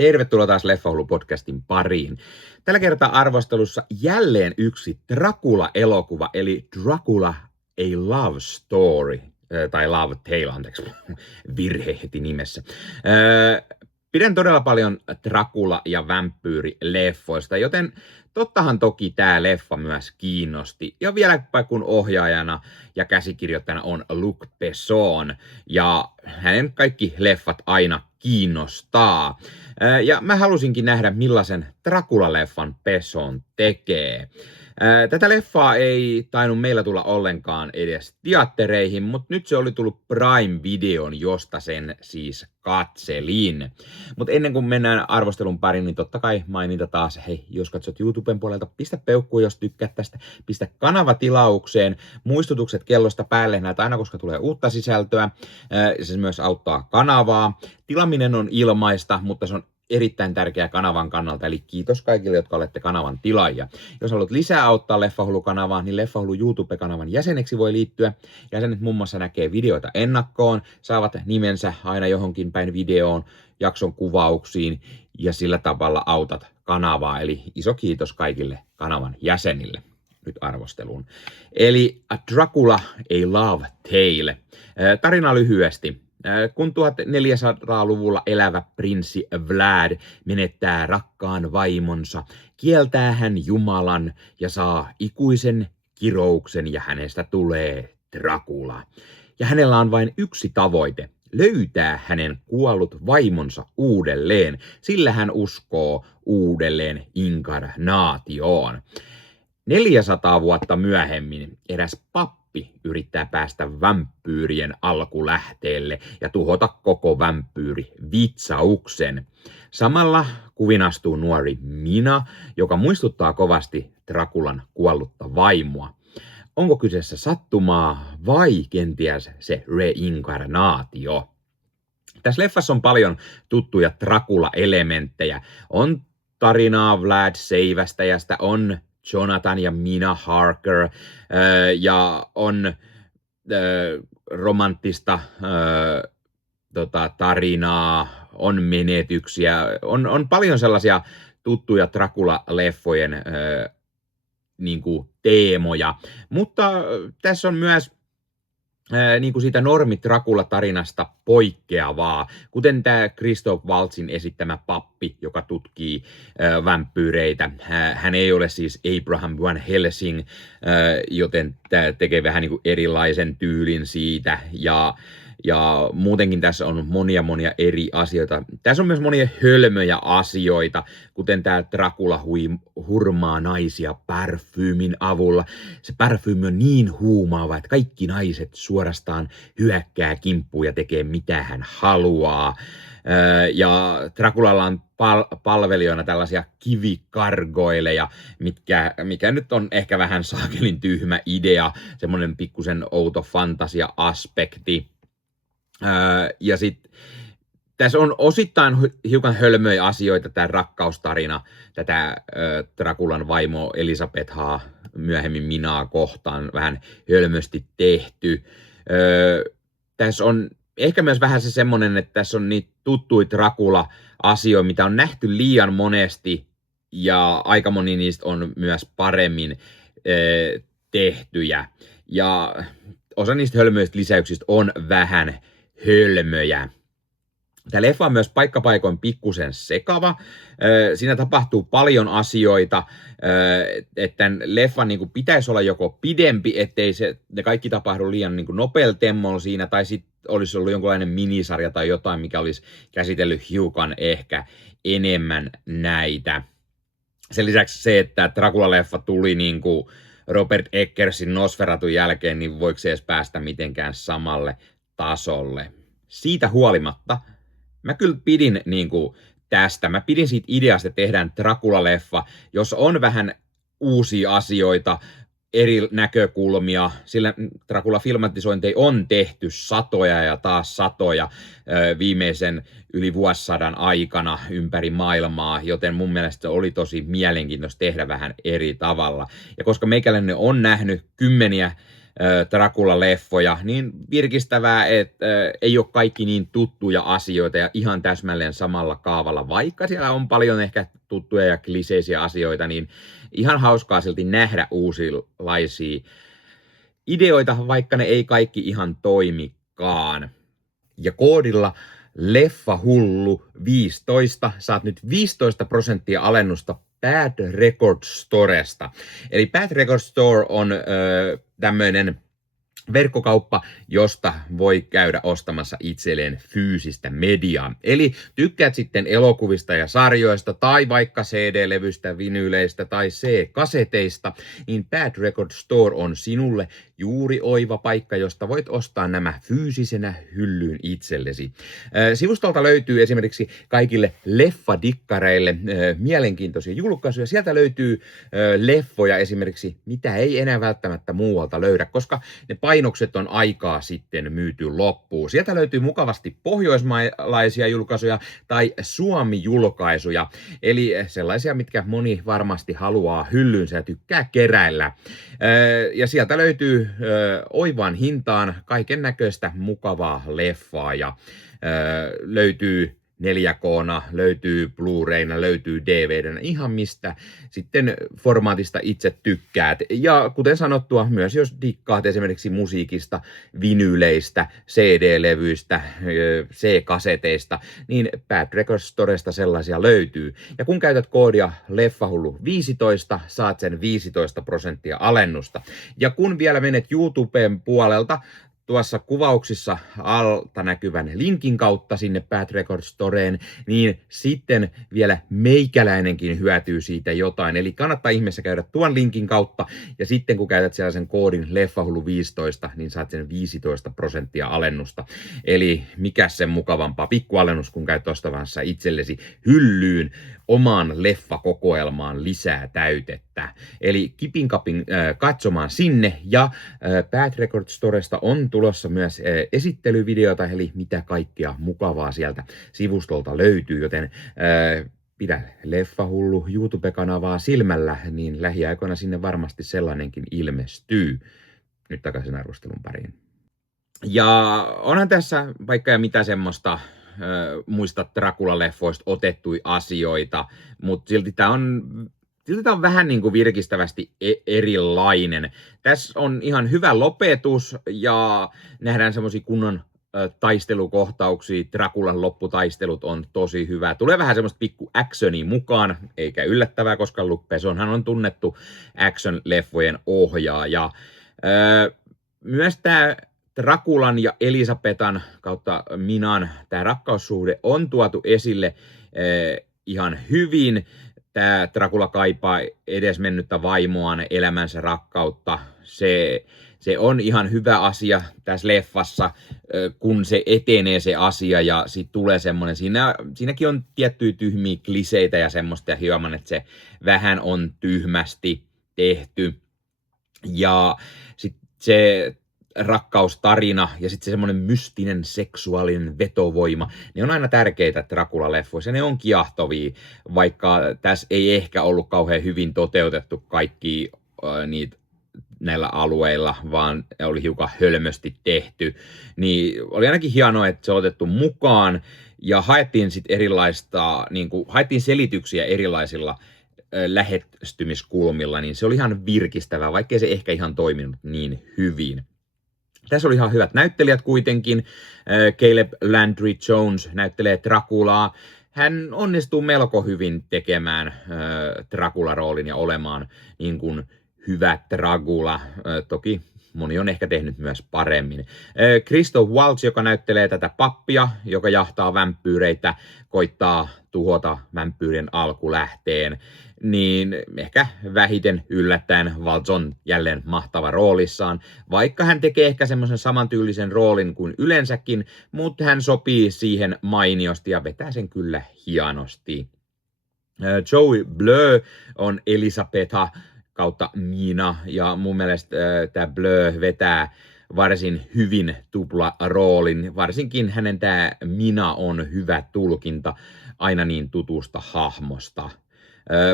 Tervetuloa taas Leffahullu-podcastin pariin. Tällä kertaa arvostelussa jälleen yksi Dracula-elokuva, eli Dracula A Love Story, tai Love Tale, anteeksi, virhe heti nimessä. Pidän todella paljon Dracula- ja vampyyrileffoista, joten tottahan toki tämä leffa myös kiinnosti. Ja vieläpä kun ohjaajana ja käsikirjoittajana on Luc Besson, ja hänen kaikki leffat aina kiinnostaa. Ja mä halusinkin nähdä, millaisen Dracula-leffan Besson tekee. Tätä leffaa ei tainnut meillä tulla ollenkaan edes teattereihin, mutta nyt se oli tullut Prime-videon, josta sen siis katselin. Mutta ennen kuin mennään arvostelun pariin, niin totta kai mainita taas, hei, jos katsot YouTuben puolelta, pistä peukkuun, jos tykkäät tästä, pistä kanava tilaukseen, muistutukset kellosta päälle näitä aina, koska tulee uutta sisältöä, se myös auttaa kanavaa. Tilaminen on ilmaista, mutta se on erittäin tärkeä kanavan kannalta, eli kiitos kaikille, jotka olette kanavan tilaajia. Jos haluat lisää auttaa Leffahullu-kanavaa, niin Leffahullu YouTube-kanavan jäseneksi voi liittyä. Jäsenet muun muassa näkee videoita ennakkoon, saavat nimensä aina johonkin päin videoon, jakson kuvauksiin, ja sillä tavalla autat kanavaa. Eli iso kiitos kaikille kanavan jäsenille. Nyt arvosteluun. Eli Dracula A Love Tale. Tarina lyhyesti. Kun 1400-luvulla elävä prinssi Vlad menettää rakkaan vaimonsa, kieltää hän Jumalan ja saa ikuisen kirouksen ja hänestä tulee Dracula. Ja hänellä on vain yksi tavoite, löytää hänen kuollut vaimonsa uudelleen, sillä hän uskoo uudelleen inkarnaatioon. 400 vuotta myöhemmin eräs pappi yrittää päästä vampyyrien alkulähteelle ja tuhota koko vampyyrivitsauksen. Samalla kuviin astuu nuori Mina, joka muistuttaa kovasti Draculan kuollutta vaimoa. Onko kyseessä sattumaa vai kenties se reinkarnaatio? Tässä leffassa on paljon tuttuja Dracula-elementtejä. On tarinaa Vlad Seivästäjästä, on Jonathan ja Mina Harker, ja on romanttista tarinaa, on menetyksiä, on paljon sellaisia tuttuja Dracula-leffojen teemoja, mutta tässä on myös siitä normi Dracula-tarinasta poikkeavaa, kuten tämä Christoph Waltzin esittämä pappi, joka tutkii vampyyreitä. Hän ei ole siis Abraham Van Helsing, joten tämä tekee vähän erilaisen tyylin siitä, ja muutenkin tässä on monia eri asioita. Tässä on myös monia hölmöjä asioita, kuten tämä Dracula hurmaa naisia parfyymin avulla. Se parfyymi on niin huumaava, että kaikki naiset suorastaan hyökkää kimppuun ja tekee mitä hän haluaa. Ja Draculalla on palvelijoina tällaisia kivikargoileja, mikä nyt on ehkä vähän saakelin tyhmä idea, semmoinen pikkusen outo fantasia-aspekti. Ja sitten tässä on osittain hiukan hölmöjä asioita, tämä rakkaustarina, tätä Draculan vaimo Elisabethaa myöhemmin Minaa kohtaan vähän hölmösti tehty. Tässä on ehkä myös vähän se semmoinen, että tässä on niitä tuttuja Dracula-asioita, mitä on nähty liian monesti, ja aika moni niistä on myös paremmin tehtyjä. Ja osa niistä hölmöistä lisäyksistä on vähän hölmöjä. Tämä leffa on myös paikkapaikoin pikkusen sekava. Siinä tapahtuu paljon asioita, että tämän leffan pitäisi olla joko pidempi, ettei ne kaikki tapahdu liian nopealla temmolla siinä, tai sitten olisi ollut jonkinlainen minisarja tai jotain, mikä olisi käsitellyt hiukan ehkä enemmän näitä. Sen lisäksi se, että Dracula-leffa tuli Robert Eggersin Nosferatun jälkeen, niin voiko se edes päästä mitenkään samalle tasolle. Siitä huolimatta mä kyllä pidin tästä. Mä pidin siitä ideasta, että tehdään Dracula-leffa, jos on vähän uusia asioita, eri näkökulmia, sillä Dracula-filmatisointeja on tehty satoja ja taas satoja viimeisen yli vuosisadan aikana ympäri maailmaa, joten mun mielestä oli tosi mielenkiintoista tehdä vähän eri tavalla. Ja koska meikäläinen on nähnyt kymmeniä Dracula-leffoja, niin virkistävää, että ei ole kaikki niin tuttuja asioita ja ihan täsmälleen samalla kaavalla, vaikka siellä on paljon ehkä tuttuja ja kliseisiä asioita, niin ihan hauskaa silti nähdä uusilaisia ideoita, vaikka ne ei kaikki ihan toimikaan. Ja koodilla Leffahullu 15 saat nyt 15% alennusta Bad Record Storesta. Eli Bad Record Store on tämmöinen verkkokauppa, josta voi käydä ostamassa itselleen fyysistä mediaa. Eli tykkäät sitten elokuvista ja sarjoista tai vaikka CD-levyistä, vinyyleistä tai C-kaseteista, niin Bad Record Store on sinulle juuri oiva paikka, josta voit ostaa nämä fyysisenä hyllyyn itsellesi. Sivustolta löytyy esimerkiksi kaikille leffadikkareille mielenkiintoisia julkaisuja. Sieltä löytyy leffoja esimerkiksi, mitä ei enää välttämättä muualta löydä, koska ne painokset on aikaa sitten myyty loppuun. Sieltä löytyy mukavasti pohjoismaalaisia julkaisuja tai Suomi-julkaisuja, eli sellaisia, mitkä moni varmasti haluaa hyllyynsä ja tykkää keräillä. Ja sieltä löytyy oivaan hintaan kaiken näköistä mukavaa leffaa ja löytyy 4K:na, löytyy Blu-rayna, löytyy DVD:nä, ihan mistä sitten formaatista itse tykkäät. Ja kuten sanottua, myös jos dikkaat esimerkiksi musiikista, vinyyleistä, CD-levyistä, C-kaseteista, niin Bad Record Storesta sellaisia löytyy. Ja kun käytät koodia Leffahullu15, saat sen 15% alennusta. Ja kun vielä menet YouTuben puolelta, tuossa kuvauksissa alta näkyvän linkin kautta sinne Bad Record Storeen, niin sitten vielä meikäläinenkin hyötyy siitä jotain. Eli kannattaa ihmeessä käydä tuon linkin kautta, ja sitten kun käytät siellä sen koodin Leffahullu15, niin saat sen 15% alennusta. Eli mikä sen mukavampaa pikkualennus, kun käyt ostavassa itsellesi hyllyyn omaan leffakokoelmaan lisää täytettä. Eli kipin kapin katsomaan sinne, ja Bad Record Storesta on tulossa myös esittelyvideota, eli mitä kaikkea mukavaa sieltä sivustolta löytyy, joten pidä Leffahullu YouTube-kanavaa silmällä, niin lähiaikoina sinne varmasti sellainenkin ilmestyy. Nyt takaisin arvostelun pariin. Ja onhan tässä vaikka ja mitä semmoista muista Dracula-leffoista otettuja asioita, mutta silti tämä on vähän niin kuin virkistävästi erilainen. Tässä on ihan hyvä lopetus ja nähdään semmoisia kunnon taistelukohtauksia. Draculan lopputaistelut on tosi hyvä. Tulee vähän semmoista pikku actionia mukaan, eikä yllättävää, koska Luc Bessonhan on tunnettu action-leffojen ohjaaja. Myös tämä Draculan ja Elisabetan kautta Minan tämä rakkaussuhde on tuotu esille ihan hyvin. Tämä Dracula kaipaa edesmennyttä vaimoaan, elämänsä rakkautta. Se on ihan hyvä asia tässä leffassa, kun se etenee se asia ja sitten tulee semmoinen, siinäkin on tiettyjä tyhmiä kliseitä ja semmoista ja hieman, että se vähän on tyhmästi tehty. Ja sitten se rakkaustarina ja sitten se semmoinen mystinen seksuaalinen vetovoima, ne on aina tärkeitä Dracula-leffoissa, ne on kiahtovia, vaikka tässä ei ehkä ollut kauhean hyvin toteutettu kaikki niitä näillä alueilla, vaan oli hiukan hölmösti tehty, niin oli ainakin hienoa, että se on otettu mukaan ja haettiin sitten haettiin selityksiä erilaisilla lähestymiskulmilla, niin se oli ihan virkistävää, vaikkei se ehkä ihan toiminut niin hyvin. Tässä oli ihan hyvät näyttelijät kuitenkin. Caleb Landry Jones näyttelee Draculaa. Hän onnistuu melko hyvin tekemään Dracula-roolin ja olemaan niin kuin hyvä Dracula. Toki moni on ehkä tehnyt myös paremmin. Christoph Waltz, joka näyttelee tätä pappia, joka jahtaa vampyyreitä, koittaa tuhota vampyyrien alkulähteen, niin ehkä vähiten yllättäen Waltz on jälleen mahtava roolissaan, vaikka hän tekee ehkä semmoisen samantyylisen roolin kuin yleensäkin, mutta hän sopii siihen mainiosti ja vetää sen kyllä hienosti. Joey Bleu on Elisabetha kautta Mina, ja mun mielestä tämä Bleu vetää varsin hyvin tupla-roolin, varsinkin hänen tämä Mina on hyvä tulkinta aina niin tutusta hahmosta.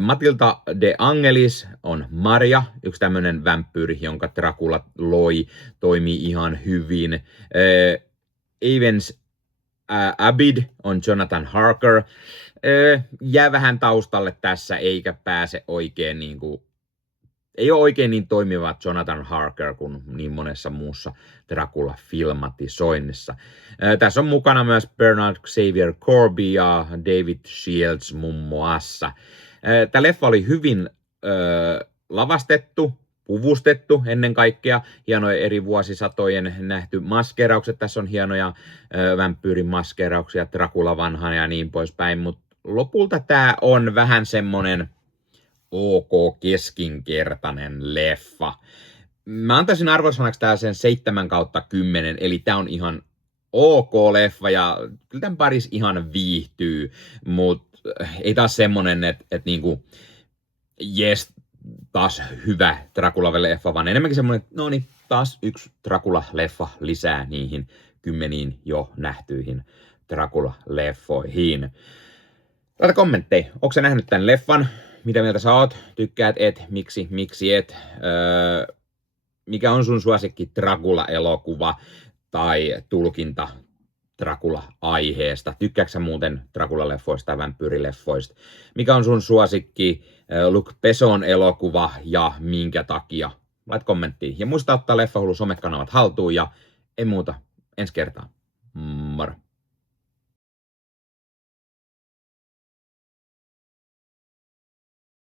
Matilda de Angelis on Maria, yksi tämmöinen vampyyri, jonka Dracula loi, toimii ihan hyvin. Evans Abid on Jonathan Harker. Jää vähän taustalle tässä, eikä pääse oikein ei ole oikein niin toimiva Jonathan Harker kuin niin monessa muussa Dracula-filmatisoinnissa. Tässä on mukana myös Bernard Xavier Corby ja David Shields muun muassa. Tämä leffa oli hyvin lavastettu, puvustettu ennen kaikkea. Hienoja eri vuosisatojen nähty maskeraukset. Tässä on hienoja vampyyrin maskerauksia, Dracula vanhana ja niin poispäin. Mutta lopulta tämä on vähän semmonen ok keskinkertainen leffa. Mä antaisin arvosanaksi tää sen 7/10, eli tää on ihan ok leffa ja kyllä tämän parissa ihan viihtyy, mutta ei taas semmonen, että niinku jes, taas hyvä Dracula-leffa, vaan enemmänkin semmonen, että no niin, taas yksi Dracula-leffa lisää niihin 10 jo nähtyihin Dracula-leffoihin. Laita kommentteja, onko sä nähnyt tämän leffan? Mitä mieltä sä oot? Tykkäät et? Miksi et? Mikä on sun suosikki Dracula-elokuva tai tulkinta Dracula-aiheesta? Tykkääksä sä muuten Dracula-leffoista tai vampyyrileffoista? Mikä on sun suosikki Luc Besson elokuva ja minkä takia? Lait kommenttiin. Ja muista ottaa Leffahullu somekanavat haltuun ja ei muuta. Ensi kertaan.